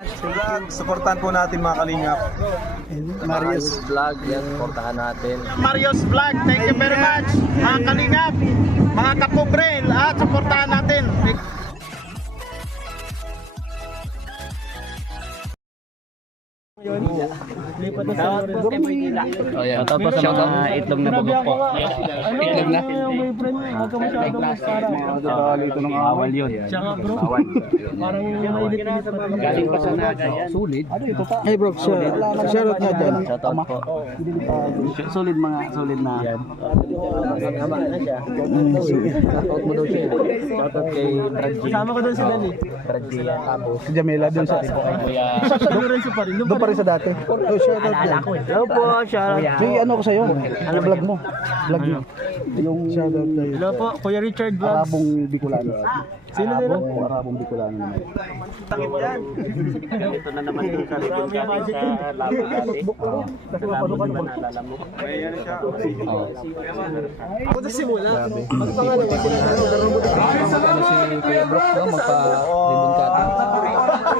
Vlog, supportan po natin mga kalingap. Marius Vlog, yan, supportahan natin. Mario's Vlog. Thank you very much. Mga kalingap, mga kapobrel, at suportahan natin. Oh, yeah. Tapos sa mga itlog na bagok po. Itlog na? Dito ng awal yun. Awal. Galing pa sa naga yan. Sulit. Hey bro, shoutout nga dyan. Shoutout po. Solid mga solid na. Shoutout mo daw siya. Shoutout kay Bradji. Kasama ko doon si Dani. Bradji yan. Tapos Si Jamela dun sa kay Kuya. Doon pa rin. Doon rin sa dati. Oh, shout out yan. Hello po, shoutout. May ano ko sa'yo. Ano vlog mo? Vlog mo. Yung shout out sa'yo. Hello po, Kuya Richard Vlogs. Arabong Bicolano. Sino nila? Arabong, Arabong Bicolano naman. Ito na naman yung sa likod galing sa labo dati. Sa labo di ba naalala mo? Oo. Ako na simula. Magpangalan ko sila. Ano si Kuya Brooks no? Magpa-ribbon cutting.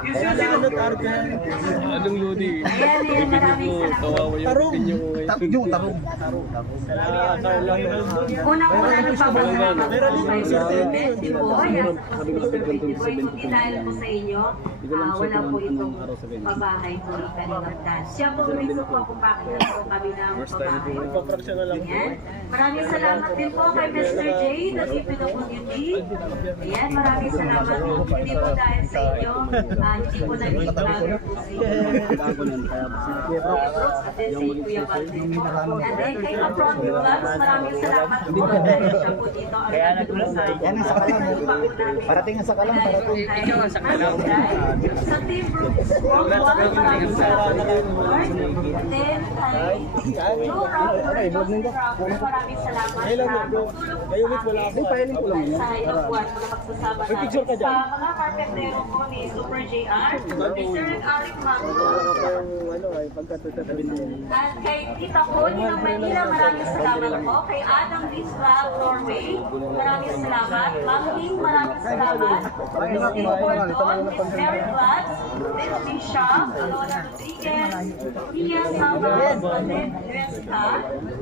pagbabago. Ayan, eh, maraming salamat. Tarong. Yung tarong. Unang-una nagpapasalamat po kay Sir Messi po. Ayan. Hindi dahil po sa inyo, ah, wala po itong pabahay po ni Kalingap Dan. Siya po mismo po kung bakit na po kami ng pabahay. Ayan. Maraming salamat din po kay Mr. J, the CPWD. Ayan, maraming salamat po. Hindi po dahil sa inyo, hindi po naging bago. Po sa inyo. At then si Kuya Walter. And then kay Abron Vlogs, maraming salamat po. dahil siya po dito ang nagtulong. Yan ang sa Parating. sa kalang. Ikaw ang sa kalam. Sa Team Brooks Worldwide, maraming salamat po. And then kay Joe Rock, maraming salamat. Sa pagtulong po sa amin. Sa ilang buwan na pagsasama natin. Sa mga carpentero po ni Super JR, Mr. Eric Magno, at kay Tita Connie ng Manila, maraming salamat po. Kay Adam of Norway, maraming salamat. Ma'am Ling, maraming salamat. Steve Gordon, Miss Mary Blatz, Lindsay Shaw, Alona Rodriguez, Mia Sabat, Valet Resta,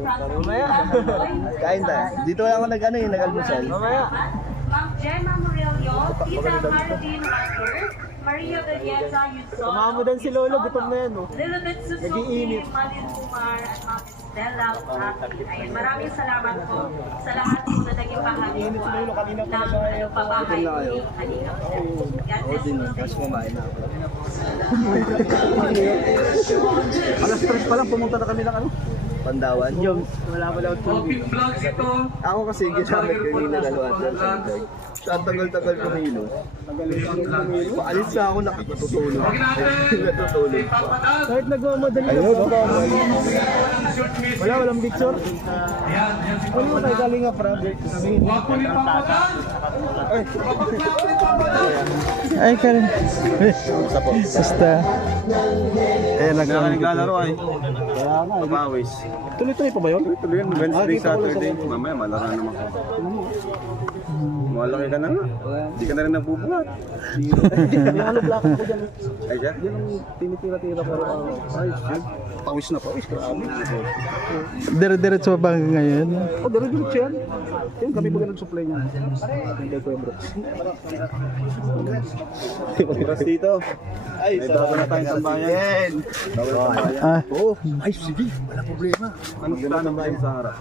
Francis Kain tayo. Dito lang ako nag-ano yung nag-almusal. Ma'am Gemma Morelio, Tita Marlene Marker, Maria Villeta Yudson, Mama dan si Lolo, gutom na yan. oh. Lilibet Suzuki. Malin Kumar, at Ma'am Stella Utapi. Ayan, maraming salamat po sa lahat po na naging bahagi po ng pabahay ni Kalinga. God bless you. Mas kumain na ako. Alas 3 pa lang pumunta na kami ng ano. Pandawan. Yung Wala mo lang Ako kasi ginamit ko yung. Sa ang tagal-tagal kumilos. Paalis na ako nakatutulog. Natutulog. Kahit nagmamadali Ayun, ako. no? Wala, walang picture. Ano mo kay Kalinga Prab? Sabihin. Ay, Kalin. Sa po. Basta. Eh, nag naglalaro ay. Kaya nga. eh. Pawis. Tuloy-tuloy pa ba yun? Tuloy yan, Wednesday, Saturday. Mamaya malaro na naman ako. Malaki ka na nga. Hindi ka na rin nagbubuhat. May ano black ko dyan. Ay, siya? Yun ang tinitira-tira ko. Ay, shit. Pawis na pawis. Grabe. Dire-diretso ba ngayon? Oh, dire-diretso yan. Yan, kami ba nag-supply niya? Kay Kuya Brooks. Oras dito. Ay, may bago na tayong tambayan. Bago na tambayan. Ah, Oo. Ay, sige. Wala problema. Ano sila ng bayan sa harap?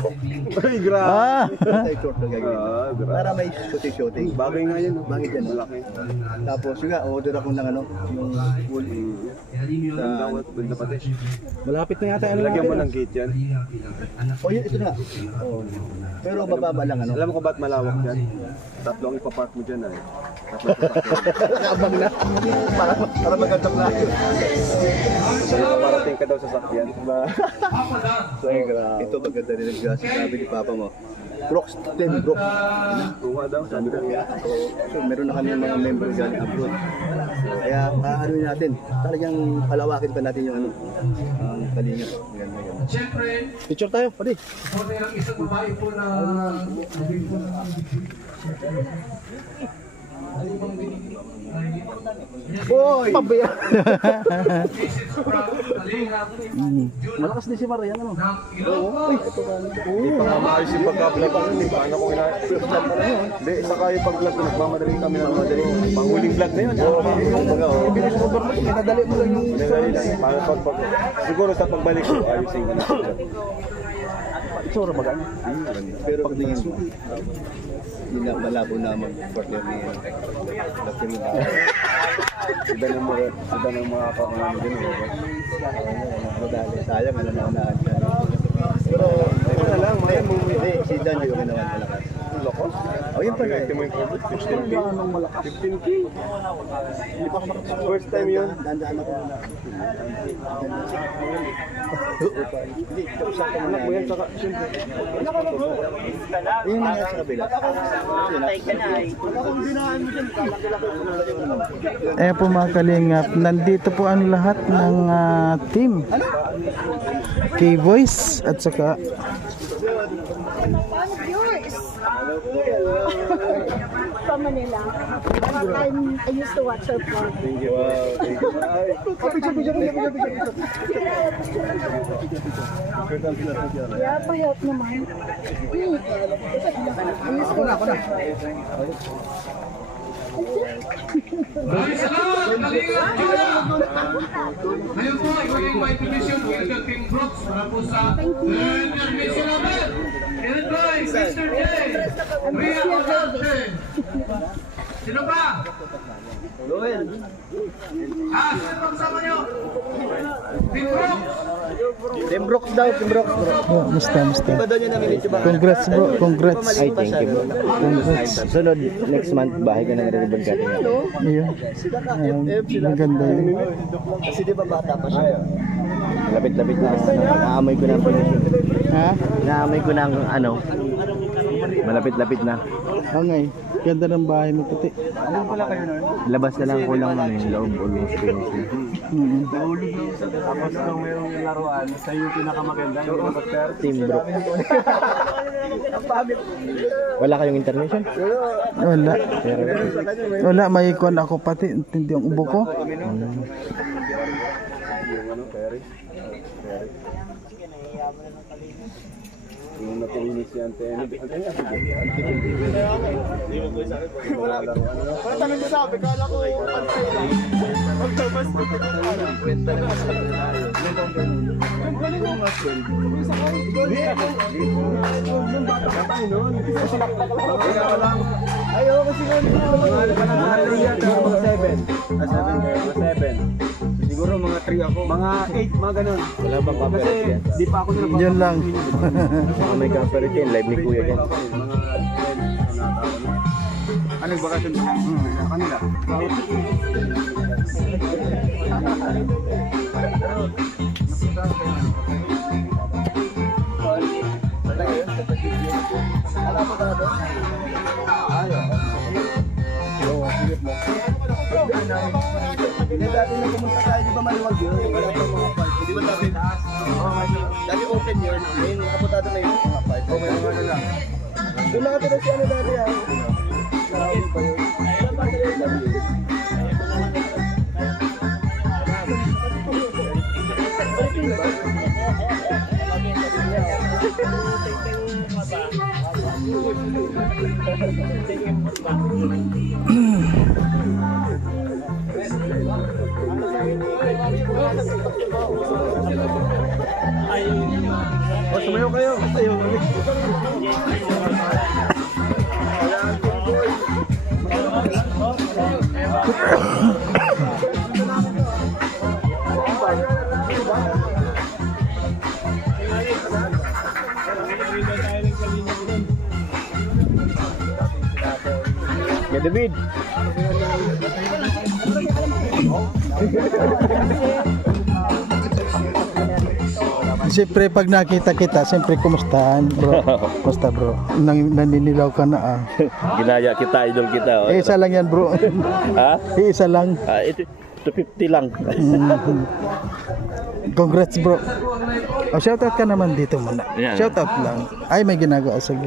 Short. Ay, grabe. Ah! Na gagawin. Ah, grabe. Para may shooting-shooting. Bagay nga oh. Bagay dyan. Malaki. Tapos yun nga, order ako ng ano, yung wool. Sa, Dawat, ganda pati. Malapit na yata ano Lagyan mo ng gate yan. oh yun, ito na. Oh. Pero mababa lang ano. Alam mo kung ba't malawak dyan? Tatlo ang ipapark mo dyan ay. Tatlo sasakyan. Nakabang na. para, para magandang na. Parating ka daw sa sakyan. So, ito maganda rin ang gas. Sabi ni Papa mo. Brooks, 10 Brooks. Oo nga daw, sabi ko. So, meron na kami mga members galing abroad. Kaya, ano natin, talagang palawakin pa natin yung ano, ang kalinga. Ganda. Picture tayo, pwede. Boy! Pabaya. Malakas din si Marian ano. Hindi pa nga maayos yung pagka-vlog ko nun. eh. Paano kung ina-vlog ka na yun? Hindi, isa kayo pag-vlog ko. Nagmamadali kami ng madali. Panghuling vlog na yun. Kumbaga, oh. Bilis mo ba? Pinadali mo lang yung lang. Pag, siguro sa pagbalik ko, ayusin ko na itsura ba ganyan? Pero pag tingin mo, hindi na malabo na mag-partner ni Dr. Iba ng mga, iba ng mga kapangalan din. eh. Madali. Sayang, ano na unahan siya. Pero, na lang, may hindi, si Dan yung ginawa malakas. Loko. Oh, yun pala. Ito mo yung COVID, 15K. Anong malakas? 15K. First time yun. Dandaan ako na. Hindi, kausap ko Anak mo yan, saka. Yung sa kabila. Eh po mga kalingap, nandito po ang lahat ng ah, team. K-Voice at saka from Manila. I'm, I used to watch her vlog. Thank you. Wow, thank you. Ay, Yeah, payat naman. Hmm. I used to watch her vlog. Ngayon po, ikaw yung may permission po yung Team Brooks para po sa Learner Messi Lover. Yan po, Mr. J. Rhea Olarte. Sino pa? Noel. Ah, sino pa kasama nyo? Team Brooks. Tim Brooks daw, Tim Brooks. oh, musta musta. Ba? Congrats bro, congrats. Ay, thank you bro. Congrats. Sunod, next month, bahay ka ng Rebel Garden. Ayun. FF, Ang ganda yun. Kasi di ba bata pa siya? Lapit-lapit na, naamoy ko finishing. Ha? Naamoy ko ng ano, malapit-lapit na. Angay. Ganda ng bahay mo puti. Labas na lang kulang ano yung loob almost finishing. Mm. Tapos nung mayroong laruan, sa yung pinakamaganda, yung Team Brook. Wala kayong intermission? Wala. Wala, may kuwan ako pati. Intindi ang ubo ko. Yung Yung nakinis yan, Tenny. Ano yan? Wala laruan. ano? Ah, seven, mga seven. Siguro mga 3 ako. Mga 8, mga ganun. Wala bang Kasi yan? di pa ako nila Yun lang. Mga may copyright yan, live ni Kuya yan. Ano yung bakasyon? Hmm, sa kanila. Hindi dati pumunta tayo, di ba maluwag yun? Wala pa mga park. Di ba dati? Dati open yun. Ngayon, kaputado na yung mga park. O, may ano lang. Doon nakatira si ano dati ah. Nakawin pa yun. O, sumayo kayo. Tayo kami. Kuya David. Siyempre pag nakita kita, siyempre kumustahan bro. Kumusta bro? Nang, naninilaw ka na ah. Ginaya kita, idol kita. oh. Eh, isa lang yan bro. Ha? Eh, isa lang. Ah, ito, ito 50 lang. Mhm. Congrats bro. Oh, shoutout ka naman dito muna. Yan. Shoutout lang. Ay, may ginagawa. Sige.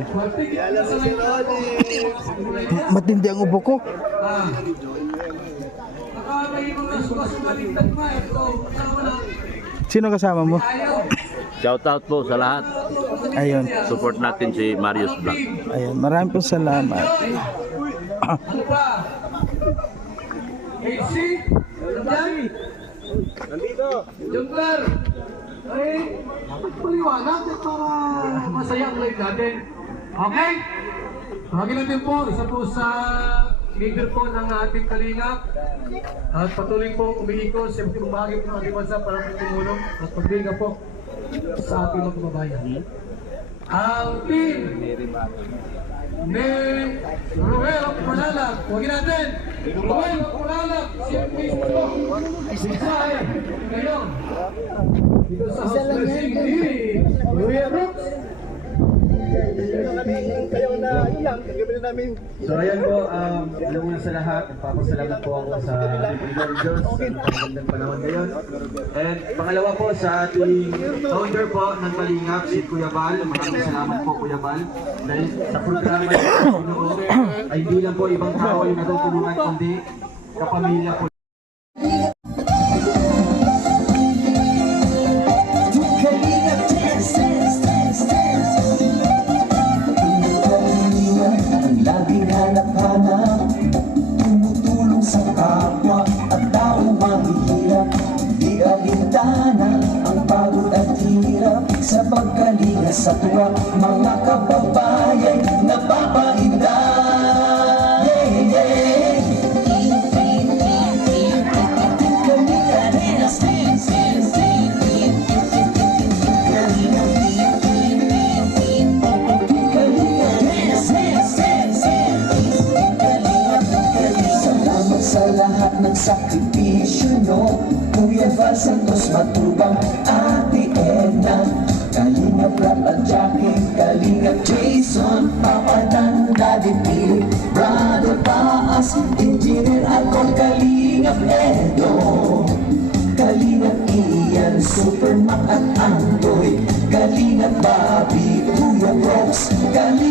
Matindi ang ubo ko. Sino kasama mo? Shoutout po sa lahat. Ayun. Support natin si Marius Vlog. Ayun. Maraming po salamat. AC, nandiyan? Nandito. Jungler, ay, paliwanag para masaya ang live natin. Okay? Tawagin natin po, isa po sa leader po ng ating kalingap. At patuloy po umiikot sa ibang bahagi po ng ating bansa para po tumulong at pagbigay po sa ating mga kababayan. Ang team ni Ruel Pulalag. Huwagin natin. Ruel Pulalag. Siya mismo. Isahe. Ngayon. Dito sa house blessing ni Ruel. Kayo namin. So ayan po, um, alam mo na sa lahat, nagpapasalamat po ako sa Panginoon Diyos sa magandang panahon ngayon. And pangalawa po sa ating founder po ng Kalingap, si Kuya Bal. Maraming salamat po Kuya Bal. Dahil sa programa ng Panginoon ay hindi lang po ibang tao yung natutulungan, kundi kapamilya po Sa pagkalinga sa tuwa Mga kababayan Napapainda. Yeah, yeah Salamat sa lahat ng sakripisyo no? Kuya Val Santos Matubang Rap at Jackie Kalingap Jason Papa Dan Daddy P Brother Paas Engineer ako Kalingap Edo Kalingap Ian Supermac at Andoy Kalingap Bobby Kuya Rox Kalingap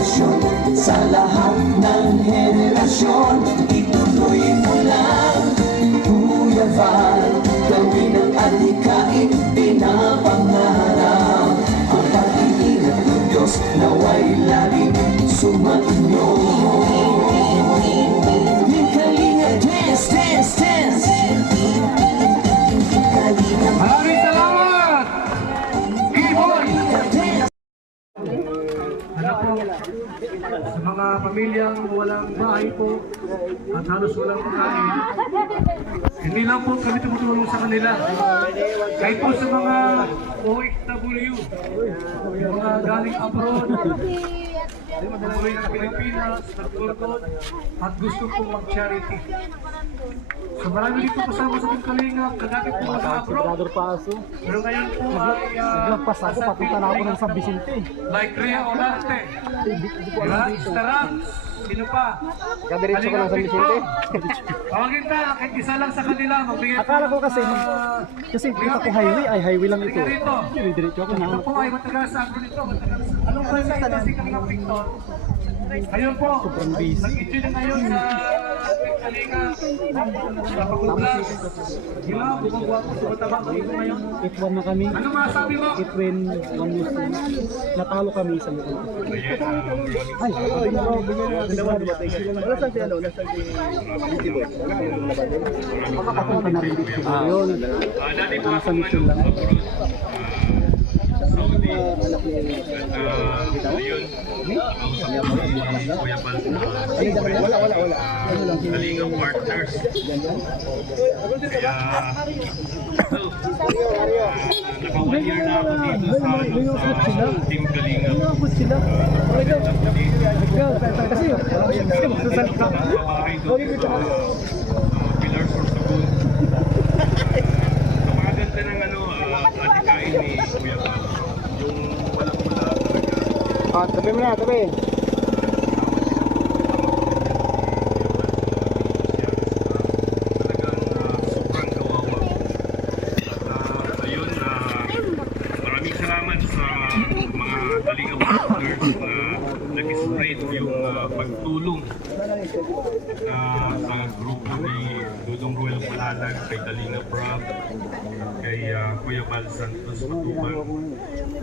inspirasyon Sa lahat ng henerasyon pamilyang walang bahay po at halos walang pagkain, hindi lang po kami tumutulong sa kanila. Kahit po sa mga OFW, yung mga galing abroad, umuwi ng Pilipinas, nagtulog, at gusto pong mag-charity. So marami dito kasama sa ating kalingap, dati po sa abroad. Pero ngayon po ay uh, Nagpas ako, papunta na ako ng San Vicente. like Rhea Olarte, diba? Starang, sino pa? Kadiretso ko ng San Vicente. Tawagin ka, kahit isa lang sa kanila, magbigay Akala ko kasi, mga Kasi kita ko highway, ay highway lang ito. Dito. Diretso ako na. Ito po ay matagal sa ako nito. matagal sa- Anong bansa ito si Kalinga Victor? Ayun po, nag-enjoy na ngayon sa Kalinga. Sa Pagkublas. Di ba? Bumagawa po sa Batabang dito ngayon. F1 na kami. Ano masabi mo? F1 one years na. Natalo kami sa mga. Ay, Wala saan si ano, nasa si Beauty Boy. makakapunta na rin dito. Ah, yun. Nasa mission lang. Wala, wala, wala. Kalingap partners. Kaya, ito, naka one year na ako dito sa, sa Team Kalingap. sila. Kasi, Babae doon dito, Pilar for Sabon. Napakaganda ng ano, uh, adikain ni Kuya Pal. Yung walang mula talaga. Ah, tabi mo na, tabi. pagtulong ah, sa grupo ni Dudong Ruel Malalag, kay Kalinga Brab, kay ah, Kuya Val Santos Matubang.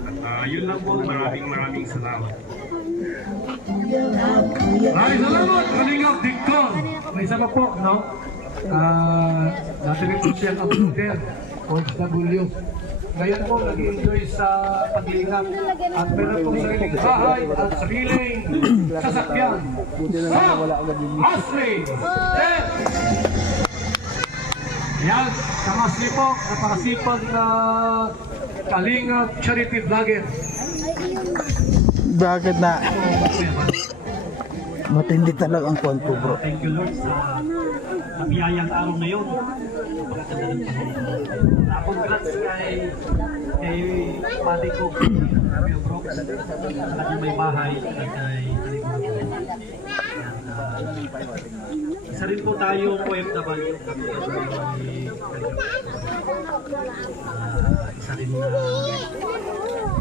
At ah, yun lang po, maraming maraming salamat. Maraming salamat, Kalingap Dicton. May isa pa po, no? Ah, dati rin po siyang uploader, OFW. Ngayon po, nag-enjoy sa paglingap at meron pong sariling bahay at sariling sasakyan. Sam Ashley! Ted! Yan, kamasli po, napakasipag na Kalingap Charity Vlogger. Bakit na? Matindi talaga ang kwan ko bro. Thank you Lord sa mabiyayang araw na yun. Ah, Congrats kay kay pati ko, Kuya Brooks. Talagang may bahay at kay Yan, ah, isa rin po tayo OFW. Ay Ah, isa rin na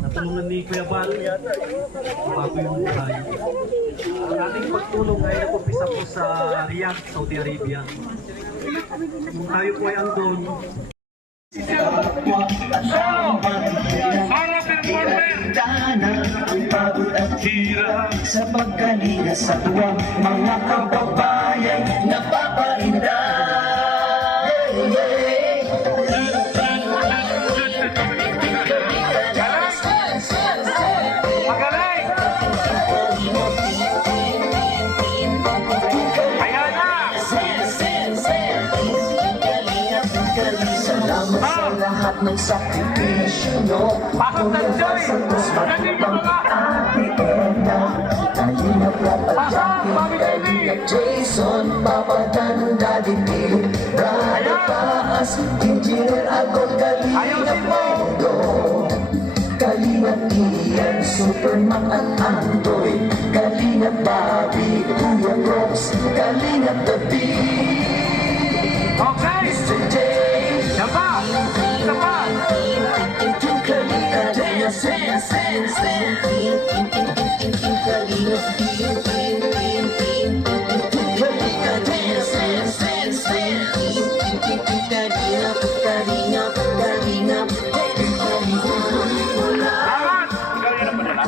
natulungan ni Kuya Bal. Bago yung buhay. Ang ating pagtulong ay nag-umpisa po sa Riyadh, Saudi Arabia. Kung tayo po ay andon, Solo performer! Hirap sa pagkalinga sa tuwang mga kababayan napaparinda. Magaling! Ayan na! Salamat sa lahat ng sakripisyo. Pasok ng Joy! Galing mo mga! Kalinap lang at! Jackie, Mami Baby! Kalinap Jason, Papa Dan, Daddy Bill, Brother Taas, Engineer si Mo! Mundo. Kalinap Ian, Superman at Andoy, Kalinap Bobby, Kuya Brooks, Kalinap David, Okay! Mr. J, Yan pa! Isa pa! Kalinap Jason, Sen, Sen,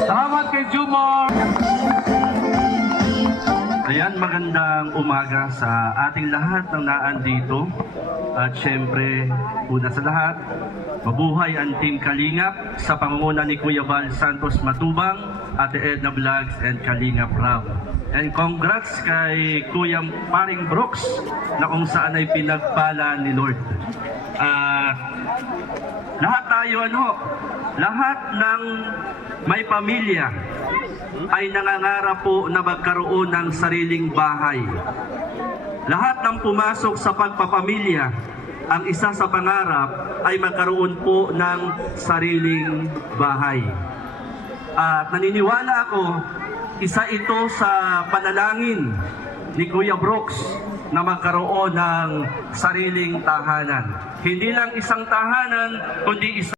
Salamat! Kay Jumor! Ayan, magandang umaga sa ating lahat ng naandito. At syempre, una sa lahat, mabuhay ang Team Kalingap sa pangunguna ni Kuya Val Santos Matubang, Ate Edna Vlogs, and Kalingap Rab. And congrats kay Kuya Paring Brooks na kung saan ay pinagpala ni Lord. At lahat tayo ano, lahat ng may pamilya ay nangangarap po na magkaroon ng sariling bahay. Lahat ng pumasok sa pagpapamilya, ang isa sa pangarap ay magkaroon po ng sariling bahay. At naniniwala ako, isa ito sa panalangin ni Kuya Brooks na magkaroon ng sariling tahanan. Hindi lang isang tahanan, kundi isang